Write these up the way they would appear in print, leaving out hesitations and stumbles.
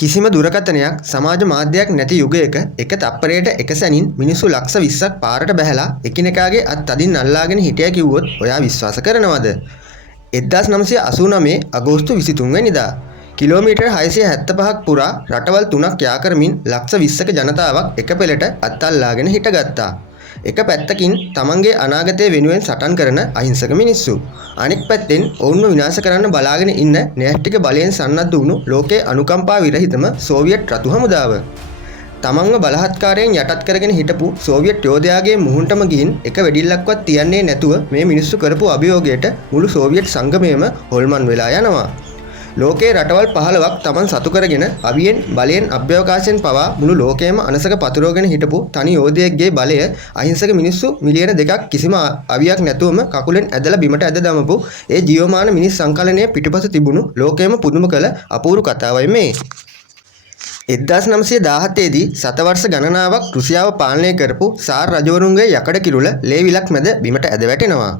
කිසිම දුරකථනයක් සමාජ මාධ්‍යයක් නැති යුගයක එක තප්පරයට එක සැනින් මිනිස්සු ලක්ෂ 20ක් පාරට බැහැලා එකිනෙකාගේ අත් අදින් අල්ලාගෙන හිටියා කිව්වොත් ඔයා විශ්වාස කරනවද? 1989 අගෝස්තු 23 වෙනිදා කිලෝමීටර් 675ක් පුරා රටවල් 3ක් යා කරමින් ලක්ෂ 20ක ජනතාවක් එක පෙළට අත් අල්ලාගෙන හිටගත්තා. එක පැත්තකින් තමන්ගේ අනාගතය වෙනුවෙන් සටන් කරන අහිංසක මිනිස්සු. අනෙක් පැත්තෙන් ඔවුන්ව විනාශ කරන්න බලාගෙන ඉන්න න්‍යෂ්ටික බලයෙන් සන්නද්ධ වුණු ලෝකයේ අනුකම්පා විරහිතම සෝවියට් රතු හමුදාව. තමන්ව බලහත්කාරයෙන් යටත් කරගෙන හිටපු සෝවියට් යෝධයාගේ මුහුණටම ගිහින් එක වෙඩිල්ලක්වත් තියන්නේ නැතුව මේ මිනිස්සු කරපු අභියෝගයට මුළු සෝවියට් සංගමයම හොල්මන් වෙලා යනවා. ලෝකයේ රටවල් 15ක් තමන් සතු කරගෙන අවියෙන් බලයෙන් අභ්‍යවකාශයෙන් පවා මුළු ලෝකයම අනසක පතුරවගෙන හිටපු තනි යෝධයෙක්ගේ බලය අහිංසක මිනිස්සු මිලියන 2ක් කිසිම අවියක් නැතුවම කකුලෙන් ඇදලා බිමට ඇද දමපු ඒ ජීවමාන මිනිස් සංකලනයේ පිටුපස තිබුණු ලෝකයම පුදුම කළ අපූර්ව කතාවයි මේ. 1917 දී සතවර්ෂ ගණනාවක් රුසියාව පාලනය කරපු සාර් රජවරුන්ගේ යකඩ කිරුළ ලේවිලක් මැද බිමට ඇද වැටෙනවා.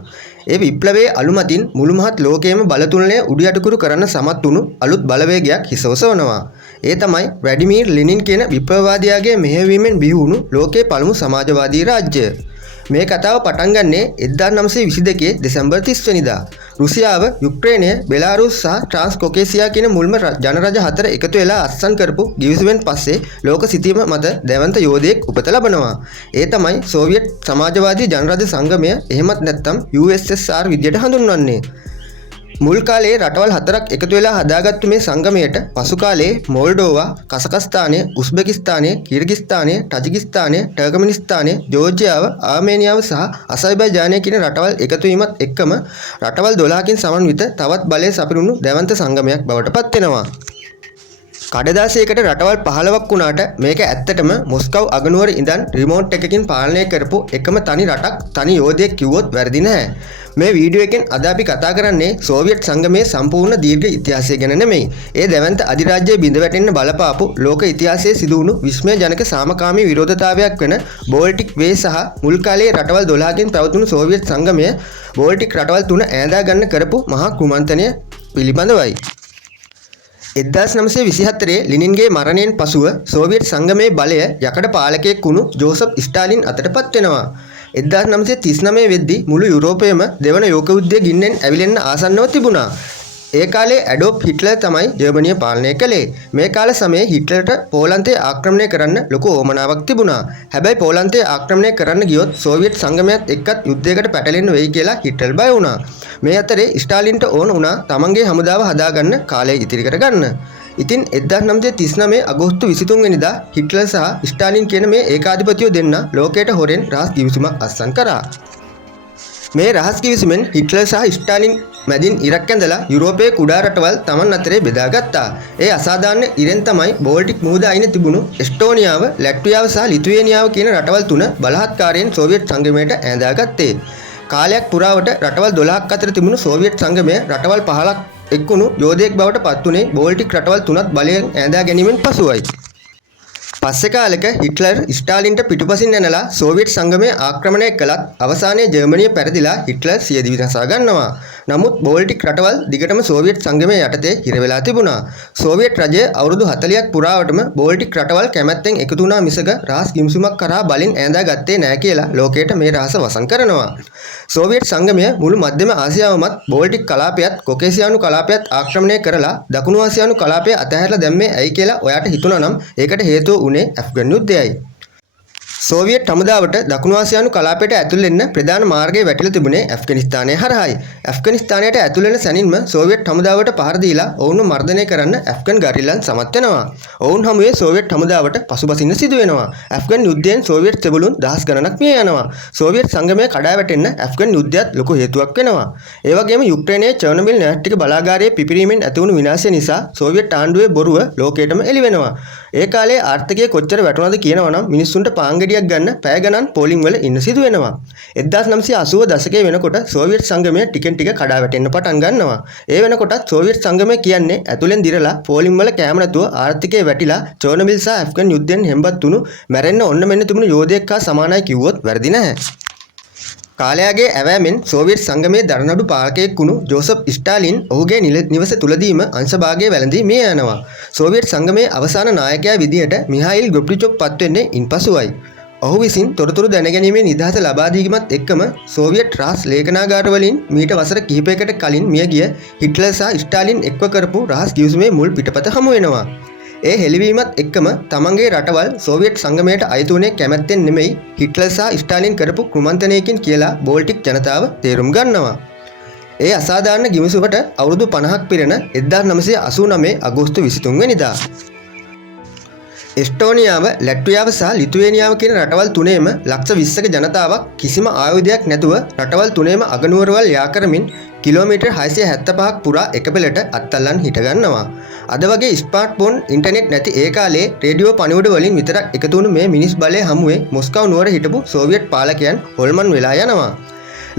ඒ විප්ලවයේ අලුමතින් මුළු මහත් ලෝකයේම බලතුලනය උඩියටකුරු කරන්න සමත් වුණු අලුත් බලවේගයක් හිස ඔසවනවා. ඒ තමයි ව්ලාඩිමීර් ලෙනින් කියන විප්ලවවාදියාගේ මෙහෙයවීමෙන් බිහි වුණු ලෝකයේ පළමු සමාජවාදී රාජ්‍යය. මේ කතාව පටන් ගන්නේ 1922 දෙසැම්බර් 30 වෙනිදා. රුසියාව, යුක්‍රේනය, බෙලාරුස් සහ ට්‍රාන්ස්කොකේසියා කියන මුල්ම ජනරජ හතර එකතු වෙලා අත්සන් කරපු ගිවිසුමෙන් පස්සේ ලෝක සිතීම මත දැවන්ත යෝධයෙක් උපත ලබනවා. ඒ තමයි සෝවියට් සමාජවාදී ජනරජ සංගමය, එහෙමත් නැත්නම් USSR විදියට හඳුන්වන්නේ. මුල් කාලයේ රටවල් හතරක් එකතු වෙලා හදාගත්තු මේ සංගමයට පසු කාලයේ මොල්ඩෝවා, කසකස්තානය, උස්බෙකිස්තානය, කිර්ගිස්තානය, ටජිකිස්තානය, ටර්කමනිස්තානය, ජෝර්ජියාව, ආර්මේනියාව සහ අසර්බයිජානය කියන රටවල් එකතු වීමත් එක්කම රටවල් 12කින් සමන්විත තවත් බලය සපිරුණු දැවන්ත සංගමයක් බවට පත් වෙනවා. කඩදාසියකට රටවල් 15ක් වුණාට මේක ඇත්තටම මොස්කව් අගනුවර ඉඳන් රිමෝට් එකකින් පාලනය කරපු එකම තනි රටක්, තනි යෝධයෙක් කිව්වොත් වැරදි නැහැ. මේ වීඩියෝ එකෙන් අද අපි කතා කරන්නේ සෝවියට් සංගමයේ සම්පූර්ණ දීර්ඝ ඉතිහාසය ගැන නෙමෙයි. ඒ දැවැන්ත අධිරාජ්‍යයේ බිඳ වැටෙන්න බලපාපු ලෝක ඉතිහාසයේ සිදු වුණු විස්මයජනක සාමකාමී විරෝධතාවයක් වෙන බෝල්ටික් වේ සහ මුල් කාලයේ රටවල් 12කින් පැවතුණු සෝවියට් සංගමය බෝල්ටික් රටවල් 3 ඈඳා ගන්න කරපු මහා කුමන්ත්‍රණය පිළිබඳවයි. 1924 ලිනින්ගේ මරණයෙන් පසුව සෝවියට් සංගමයේ බලය යකඩ පාලකයෙක් වුණු ජෝසප් ස්ටාලින් අතටපත් වෙනවා. 1939 වෙද්දී මුළු යුරෝපයම දෙවන යෝග යුද්ධය ගින්නෙන් ඇවිලෙන්න ආසන්නව තිබුණා. ඒ කාලේ ඇඩෝප් හිට්ලර් තමයි ජර්මනිය පාලනය කළේ. මේ කාල සමයේ හිට්ලර්ට පෝලන්තය ආක්‍රමණය කරන්න ලොකු ඕමනාවක් තිබුණා. හැබැයි පෝලන්තය ආක්‍රමණය කරන්න ගියොත් සෝවියට් සංගමයත් එක්කත් යුද්ධයකට පැටලෙන්න වෙයි කියලා හිට්ලර් බය වුණා. මේ අතරේ ස්ටාලින්ට ඕන වුණා තමන්ගේ හමුදාව හදාගන්න කාලය ඉතිරි කරගන්න. ඉතින් 1939 අගෝස්තු 23 වෙනිදා හිට්ලර් සහ ස්ටාලින් කියන මේ ඒකාධිපතියෝ දෙන්න ලෝකයට හොරෙන් රහස් ගිවිසුමක් අත්සන් කරා. මේ රහස් ගිවිසුමෙන් හිට්ලර් සහ ස්ටාලින් මැදින් ඉරක් ඇඳලා යුරෝපයේ කුඩා රටවල් තමන් අතරේ බෙදාගත්තා. ඒ අසාධාරණ ඉරෙන් තමයි බෝල්ටික් මුහුද අයින තිබුණු එස්ටෝනියාව, ලැට්වියාව සහ ලිතුවේනියාව කියන රටවල් තුන බලහත්කාරයෙන් සෝවියට් සංගමයට ඈඳාගත්තේ. කාලයක් පුරාවට රටවල් 12ක් අතර තිබුණු සෝවියට් සංගමය රටවල් 15ක් එක්වුණු යෝධයෙක් බවට පත් වුණේ බෝල්ටික් රටවල් තුනත් බලයෙන් ඈඳා ගැනීමෙන් පසුවයි. පස්සේ කාලෙක හිට්ලර් ස්ටාලින්ට පිටුපසින් ඇනලා සෝවියට් සංගමය ආක්‍රමණය කළත් අවසානයේ ජර්මනිය පැරදිලා හිට්ලර් සියදිවි නසා ගන්නවා. නමුත් බෝල්ටික් රටවල් දිගටම සෝවියට් සංගමය යටතේ හිර වෙලා තිබුණා. සෝවියට් රජය අවුරුදු 40ක් පුරාවටම බෝල්ටික් රටවල් කැමැත්තෙන් එකතු වුණා මිසක රහස් ගිවිසුමක් කරා බලින් ඈඳා ගත්තේ නැහැ කියලා ලෝකයට මේ රහස වසන් කරනවා. සෝවියට් සංගමය මුළු මධ්‍යම ආසියාවමත් බෝල්ටික් කලාපයත් කොකේසියානු කලාපයත් ආක්‍රමණය කරලා දකුණු ආසියානු කලාපය අතහැරලා දැම්මේ ඇයි කියලා ඔයාට හිතුණා නම් ඒකට හේතුව උනේ ඇෆ්ගන් යුද්ධයයි. සෝවියට් හමුදාවට දකුණු ආසියානු කලාපයට ඇතුල් වෙන්න ප්‍රධාන මාර්ගය වැටිලා තිබුණේ ඇෆ්ගනිස්තානය හරහායි. ඇෆ්ගනිස්තානයට ඇතුල් වෙන සැනින්ම සෝවියට් හමුදාවට පහර දීලා ඔවුන්ව මර්ධනය කරන්න ඇෆ්ගන් ගරිල්ලන් සමත් වෙනවා. ඔවුන් හමුවේ සෝවියට් හමුදාවට පසුබසින්න සිදු වෙනවා. ඇෆ්ගන් යුද්ධයෙන් සෝවියට් සෙබළුන් දහස් ගණනක් මිය යනවා. සෝවියට් සංගමය කඩා වැටෙන්න ඇෆ්ගන් යුද්ධයත් ලොකු හේතුවක් වෙනවා. ඒ වගේම යුක්‍රේනයේ චර්නොබිල් න්‍යෂ්ටික බලාගාරයේ පිපිරීමෙන් ඇතිවුණු විනාශය නිසා සෝවියට් ආණ්ඩුවේ බොරුව ලෝකයටම එළි වෙනවා. ඒ කාලේ ආර්ථිකය කොච්චර වැටුණාද කියනවා නම් මිනිස්සුන්ට පාංගෙඩියක් ගන්න පැය ගණන් පෝලිං වල ඉන්න සිදු වෙනවා. 1980 දශකයේ වෙනකොට සෝවියට් සංගමය ටිකෙන් ටික කඩා වැටෙන්න පටන් ගන්නවා. ඒ වෙනකොටත් සෝවියට් සංගමය කියන්නේ ඇතුලෙන් දිරලා පෝලිං වල කැම නැතුව ආර්ථිකය වැටිලා චර්නොබිල් සහ ඇෆ්ගන් යුද්ධයෙන් හෙම්බත් වුණු මැරෙන්න ඔන්න මෙන්න තිබුණු යෝධයෙක් හා සමානයි කිව්වොත් වැරදි නැහැ. කාලයාගේ ඇවෑමෙන් සෝවියට් සංගමයේ දරනඩු පාලකයෙක් වුණු ජෝසප් ස්ටාලින් ඔහුගේ නිවස තුලදීම අංශභාගය වැළඳී මිය යනවා. සෝවියට් සංගමයේ අවසාන නායකයා විදිහට මිහායිල් ගොර්බචොව් පත් වෙන්නේ ඉන්පසුවයි. ඔහු විසින් තොරතුරු දැනගැනීමේ නිදහස ලබා දීමත් එක්කම සෝවියට් රහස් ලේඛනාගාර වලින් මීට වසර කිහිපයකට කලින් මිය ගිය හිට්ලර් සහ ස්ටාලින් එක්ව කරපු රහස් ගිවිසුමේ මුල් පිටපත හමු වෙනවා. ඒ හෙළිවීමත් එක්කම තමන්ගේ රටවල් සෝවියට් සංගමයට අයිති වුණේ කැමැත්තෙන් නෙමෙයි හිට්ලර් සහ ස්ටාලින් කරපු කුමන්ත්‍රණයකින් කියලා බෝල්ටික් ජනතාව තේරුම් ගන්නවා. ඒ අසාධාරණ ගිවිසුමට අවුරුදු 50ක් පිරෙන 1989 අගෝස්තු 23 වෙනිදා එස්ටෝනියාව, ලැට්වියාව සහ ලිතුවේනියාව කියන රටවල් තුනේම ලක්ෂ 20ක ජනතාවක් කිසිම ආයුධයක් නැතුව රටවල් තුනේම අගනුවරවල් යා කරමින් කිලෝමීටර් 675ක් පුරා එක පෙළට අත්අල්ලන් හිටගන්නවා. අද වගේ ස්මාර්ට්ෆෝන් ඉන්ටර්නෙට් නැති ඒ කාලේ රේඩියෝ පණිවුඩ වලින් විතරක් එකතු වුණු මේ මිනිස් බලය හමුවේ මොස්කව් නුවර හිටපු සෝවියට් පාලකයන් හොල්මන් වෙලා යනවා.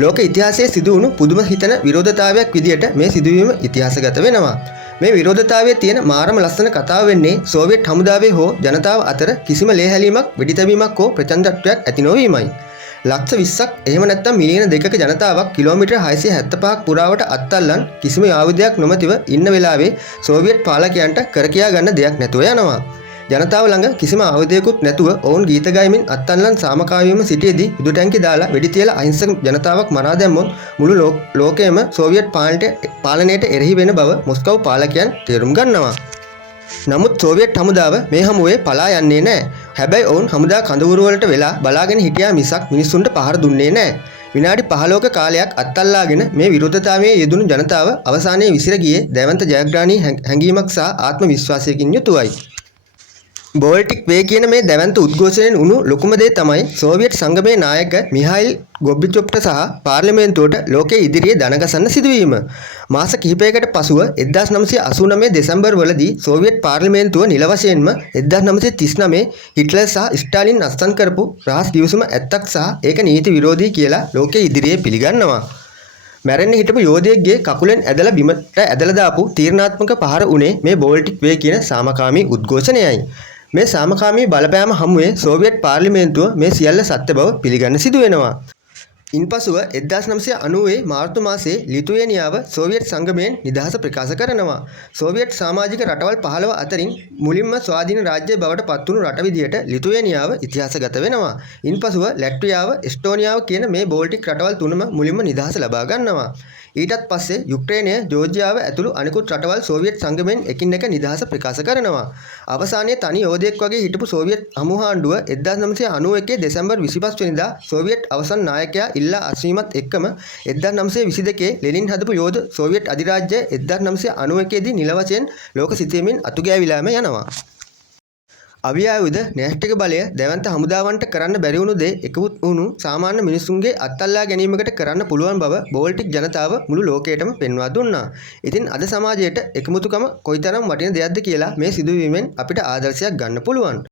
ලෝක ඉතිහාසයේ සිදු වුණු පුදුම හිතන විරෝධතාවයක් විදියට මේ සිදුවීම ඉතිහාසගත වෙනවා. මේ විරෝධතාවයේ තියෙන මාරම ලස්සන කතාව වෙන්නේ සෝවියට් හමුදාවේ හෝ ජනතාව අතර කිසිම ලේහැලීමක්, වෙඩිතැබීමක් හෝ ප්‍රචණ්ඩත්වයක් ඇති නොවීමයි. ලක්ෂ 20ක් එහෙම නැත්නම් මිලියන 2ක ජනතාවක් කිලෝමීටර් 675ක් පුරාවට අත්අල්ලන් කිසිම ආයුධයක් නොමැතිව ඉන්න වෙලාවේ සෝවියට් පාලකයන්ට කර කියා ගන්න දෙයක් නැතුව යනවා. ජනතාව ළඟ කිසිම ආයුධයකුත් නැතුව ඔවුන් ගීත ගයමින් අත්අල්ලන් සාමකාමීව සිටියේදී යුද ටැංකි දාලා වෙඩි තියලා අහිංසක ජනතාවක් මරා දැම්මොත් මුළු ලෝකයේම සෝවියට් පාලනයට එරෙහි වෙන බව මොස්කව් පාලකයන් තේරුම් ගන්නවා. නමුත් සෝවියට් හමුදාව මේ හමුවේ පලා යන්නේ නැහැ. හැබැයි ඔවුන් හමුදා කඳවුරු වලට වෙලා බලාගෙන හිටියා මිසක් මිනිස්සුන්ට පහර දුන්නේ නැහැ. විනාඩි 15ක කාලයක් අත්අල්ලාගෙන මේ විරෝධතාවයේ යෙදුණු ජනතාව අවසානයේ විසිර ගියේ දැවන්ත ජයග්‍රහණී හැඟීමක් සහ ආත්ම විශ්වාසයකින් යුතුවයි. බෝල්ටික් වේ කියන මේ දැවන්ත උද්ඝෝෂණයෙන් වුණු ලොකුම දේ තමයි සෝවියට් සංගමයේ නායක මිහායිල් ගොර්බචොව්ට සහ පාර්ලිමේන්තුවට ලෝකයේ ඉදිරියේ දණගසන්න සිදුවීම. මාස කිහිපයකට පසුව 1989 දෙසැම්බර් වලදී සෝවියට් පාර්ලිමේන්තුව නිල වශයෙන්ම 1939 හිට්ලර් සහ ස්ටාලින් අත්සන් කරපු රහස් ගිවිසුම ඇත්තක් සහ ඒක නීති විරෝධී කියලා ලෝකයේ ඉදිරියේ පිළිගන්නවා. මැරෙන්න හිටපු යෝධයෙක්ගේ කකුලෙන් ඇදලා බිමට ඇදලා දාපු තීරණාත්මක පහර උනේ මේ බෝල්ටික් වේ කියන සාමකාමී උද්ඝෝෂණයයි. මේ සාමකාමී බලපෑම හමුවේ සෝවියට් පාර්ලිමේන්තුව මේ සියල්ල සත්‍ය බව පිළිගන්න සිදු වෙනවා. ඉන්පසුව 1990 මාර්තු මාසයේ ලිතුවේනියාව සෝවියට් සංගමයෙන් නිදහස ප්‍රකාශ කරනවා. සෝවියට් සමාජික රටවල් 15 අතරින් මුලින්ම ස්වාධීන රාජ්‍ය බවට පත්වුණු රට විදියට ලිතුවේනියාව ඉතිහාසගත වෙනවා. ඉන්පසුව ලැට්වියාව, එස්ටෝනියාව කියන මේ බෝල්ටික් රටවල් තුනම මුලින්ම නිදහස ලබා ගන්නවා. ඊටත් පස්සේ යුක්‍රේනය, ජෝර්ජියාව ඇතුළු අනෙකුත් රටවල් සෝවියට් සංගමයෙන් එකින් එක නිදහස ප්‍රකාශ කරනවා. අවසානයේ තනි යෝධයෙක් වගේ හිටපු සෝවියට් හමුහාණ්ඩුව 1991 දෙසැම්බර් 25 වෙනිදා සෝවියට් අවසන් නායකයා ඉල්ලා අස්වීමත් එක්කම 1922 ලෙනින් හදපු යෝධ සෝවියට් අධිරාජ්‍යය 1991 දී නිල වශයෙන් ලෝක සිතියමින් අතුගෑවිලාම යනවා. අවියායුධ න්‍යෂ්ටික බලය දැවන්ත හමුදාවන්ට කරන්න බැරි වුණු දේ එකමුත් වුණු සාමාන්‍ය මිනිසුන්ගේ අත්අල්ලා ගැනීමකට කරන්න පුළුවන් බව බෝල්ටික් ජනතාව මුළු ලෝකයටම පෙන්වා දුන්නා. ඉතින් අද සමාජයට එකමුතුකම කොයිතරම් වටින දෙයක්ද කියලා මේ සිදුවීමෙන් අපිට ආදර්ශයක් ගන්න පුළුවන්.